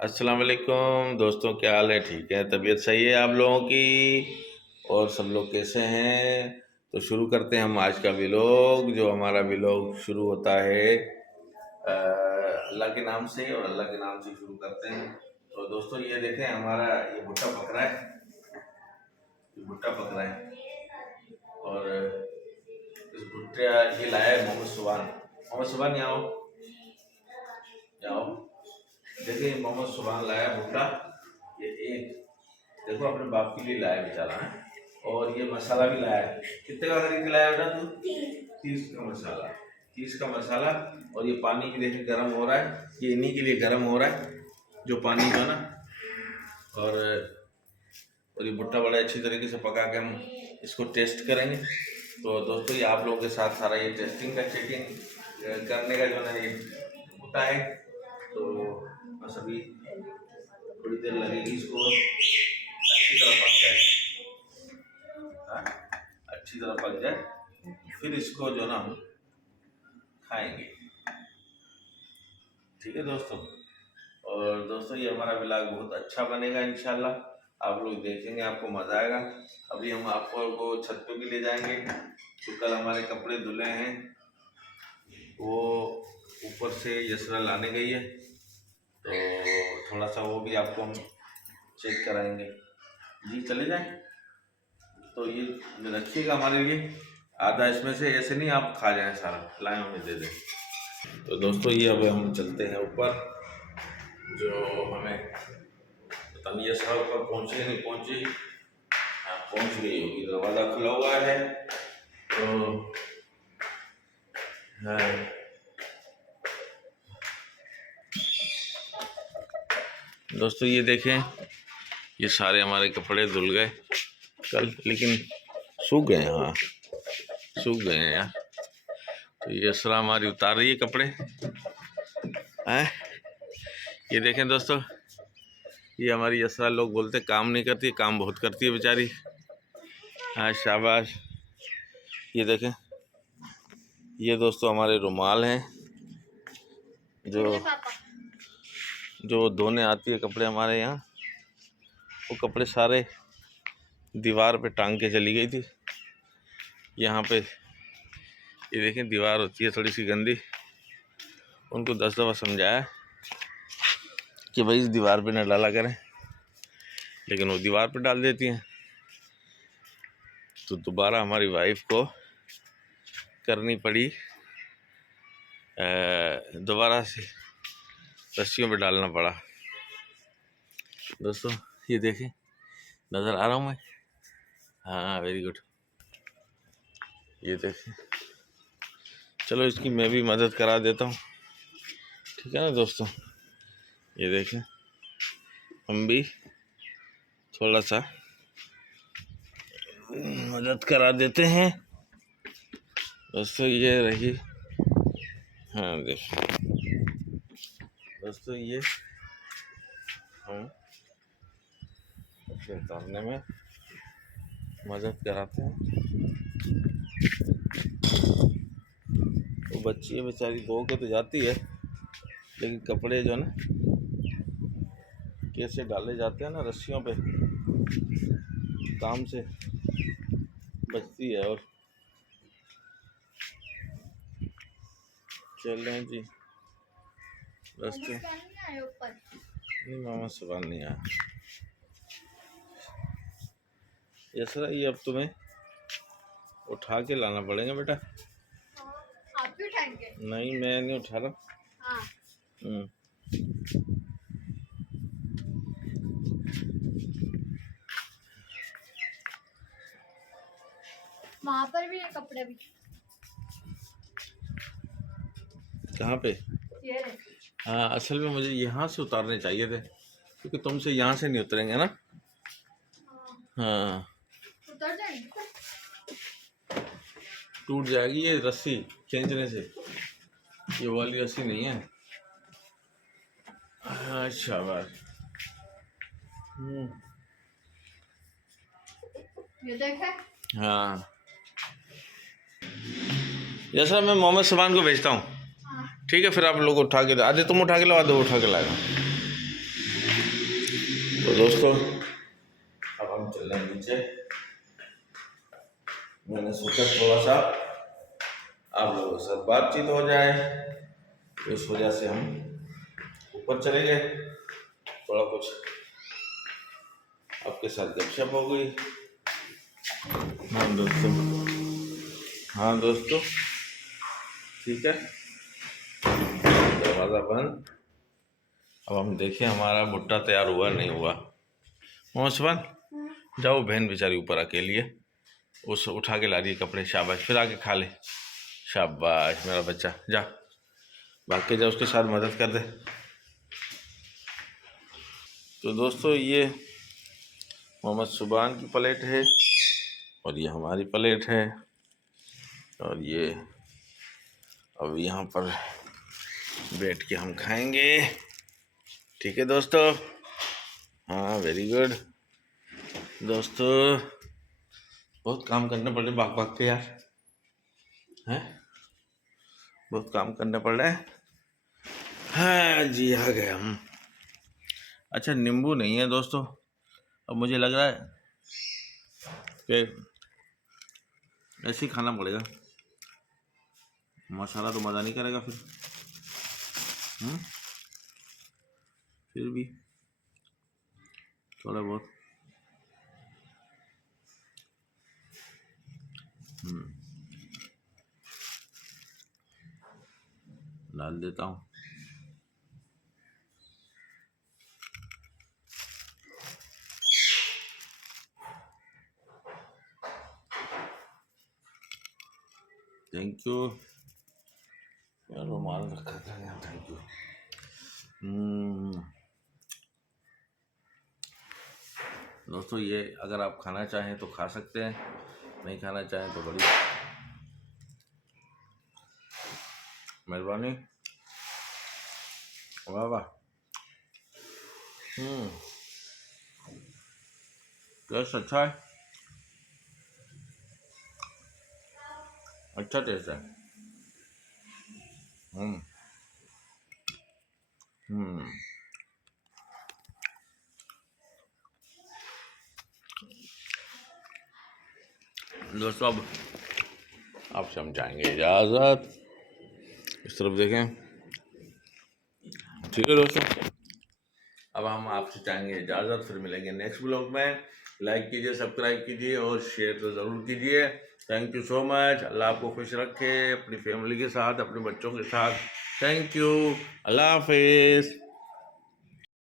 अस्सलाम वालेकुम दोस्तों, क्या हाल है? ठीक है, तबीयत सही है आप लोगों की? और सब लोग कैसे हैं? तो शुरू करते हैं हम आज का व्लॉग। जो हमारा व्लॉग शुरू होता है अल्लाह के नाम से, और अल्लाह के नाम से शुरू करते हैं। तो दोस्तों ये देखें, हमारा ये भुट्टा पक रहा है, ये भुट्टा पक रहा है। और इस भुट्टे ये लाया है मोहम्मद सुबान। मोहम्मद सुबान यहाँ आओ, यहाँ आओ। देखिए मोहम्मद सुभान लाया भुट्टा, ये एक देखो अपने बाप के लिए लाया बेचारा है। और ये मसाला भी लाया है। कितने का खरीद के लाया बेटा तू? 30 का मसाला, 30 का मसाला। और ये पानी भी देखिए गर्म हो रहा है, ये इन्हीं के लिए गर्म हो रहा है जो पानी जो ना। और ये भुट्टा बड़े अच्छी तरीके से पका के हम इसको टेस्ट करेंगे। तो दोस्तों ये आप लोगों के साथ सारा ये टेस्टिंग का चेकिंग करने का जो ना ये होता है। तो बस अभी थोड़ी देर लगेगी इसको अच्छी तरह पक जाए, हाँ, अच्छी तरह पक जाए, फिर इसको जो ना हम खाएंगे। ठीक है दोस्तों। और दोस्तों ये हमारा व्लॉग बहुत अच्छा बनेगा इंशाल्लाह, आप लोग देखेंगे, आपको मज़ा आएगा। अभी हम आपको छत पे भी ले जाएंगे। तो कल हमारे कपड़े धुले हैं, वो ऊपर से यसरा लाने गई है, तो थोड़ा सा वो भी आपको हम चेक कराएंगे। जी चले जाएं। तो ये रखिएगा हमारे लिए आधा, इसमें से ऐसे नहीं आप खा जाएं सारा, लाए हमें दे दें। तो दोस्तों ये अब हम चलते हैं ऊपर, जो हमें पता नहीं यसरा ऊपर पहुँचे नहीं पहुँची। हाँ पहुँच गई होगी, दरवाज़ा खुला हुआ है। तो हाँ दोस्तों ये देखें, ये सारे हमारे कपड़े धुल गए कल, लेकिन सूख गए हैं। हाँ सूख गए हैं यार। तो ये यसरा हमारी उतार रही है कपड़े हैं। ये देखें दोस्तों, ये हमारी यसरा, लोग बोलते काम नहीं करती, काम बहुत करती है बेचारी। हाँ शाबाश। ये देखें, ये दोस्तों हमारे रुमाल हैं, जो धोने आती है कपड़े हमारे यहाँ। वो कपड़े सारे दीवार पे टांग के चली गई थी। यहाँ पे ये देखें, दीवार होती है थोड़ी सी गंदी, उनको 10 दफ़ा समझाया कि भाई इस दीवार पे न डाला करें, लेकिन वो दीवार पे डाल देती हैं। तो दोबारा हमारी वाइफ को करनी पड़ी, दोबारा से रस्सियों पे डालना पड़ा। दोस्तों ये देखें, नज़र आ रहा हूँ मैं? हाँ वेरी गुड। ये देखें, चलो इसकी मैं भी मदद करा देता हूँ, ठीक है ना दोस्तों। ये देखें, हम भी थोड़ा सा मदद करा देते हैं दोस्तों। ये रही, हाँ देखिए दोस्तों, ये हम अपने उतारने में मदद कराते हैं। वो बच्ची है बेचारी, धो के तो जाती है, लेकिन कपड़े जो है ना कैसे डाले जाते हैं ना रस्सियों पे, काम से बचती है। और चल रहे हैं जी रास्ते। नहीं मामा सुबह नहीं आया। यसरा ये अब तुम्हें उठा के लाना पड़ेगा बेटा। आप भी उठाएंगे? नहीं मैं नहीं उठा रहा। हाँ। वहाँ पर भी है कपड़े भी। कहाँ पे? ये रहे। हाँ असल में मुझे यहाँ से उतारने चाहिए थे, क्योंकि तुमसे यहाँ से नहीं उतरेंगे ना। हाँ उतर जाएंगे, टूट जाएगी ये रस्सी खींचने से, ये वाली रस्सी नहीं है। हाँ शाबाश। ये देखे। हाँ जैसा मैं मोहम्मद सुबान को भेजता हूँ, ठीक है, फिर आप लोग उठा के, आधे तुम उठा के लो, आधे उठा के लाएगा। तो दोस्तों अब हम चल रहे हैं नीचे। मैंने सोचा थोड़ा सा आप लोगों के साथ बातचीत हो जाए, तो इस वजह से हम ऊपर चले गए। थोड़ा कुछ आपके साथ गपशप हो गई। हाँ दोस्तों ठीक है, दरवाज़ा बंद। अब हम देखें हमारा भुट्टा तैयार हुआ नहीं हुआ। मोहम्मद जाओ, बहन बेचारी ऊपर अकेली है, उस उठा के ला रही है कपड़े। शाबाश, फिर आके खा ले। शाबाश मेरा बच्चा, जा भाग के जा, उसके साथ मदद कर दे। तो दोस्तों ये मोहम्मद सुबान की प्लेट है और ये हमारी प्लेट है, और ये अब यहाँ पर बैठ के हम खाएंगे। ठीक है दोस्तों, हाँ वेरी गुड दोस्तों। बहुत काम करने पड़ रहे भाग भाग के यार, हैं बहुत काम करने पड़ रहे हैं। हाँ जी आ गए हम। अच्छा नींबू नहीं है दोस्तों, अब मुझे लग रहा है कि ऐसे ही खाना पड़ेगा, मसाला तो मज़ा नहीं करेगा फिर। फिर भी थोड़ा बहुत डाल देता हूँ। थैंक यू यार, रुमाल रखा था यार, थैंक यू। दोस्तों ये अगर आप खाना चाहें तो खा सकते हैं, नहीं खाना चाहें तो बड़ी मेहरबानी। वाह वाह, टेस्ट अच्छा है, अच्छा टेस्ट है। दोस्तों अब आपसे हम चाहेंगे इजाज़त, इस तरफ देखें। ठीक है दोस्तों, अब हम आपसे चाहेंगे इजाज़त, फिर मिलेंगे नेक्स्ट ब्लॉग में। लाइक कीजिए, सब्सक्राइब कीजिए और शेयर तो ज़रूर कीजिए। Thank you so much. अल्लाह आपको खुश रखे, अपनी फैमिली के साथ, अपने बच्चों के साथ। थैंक यू, अल्लाह हाफिज़।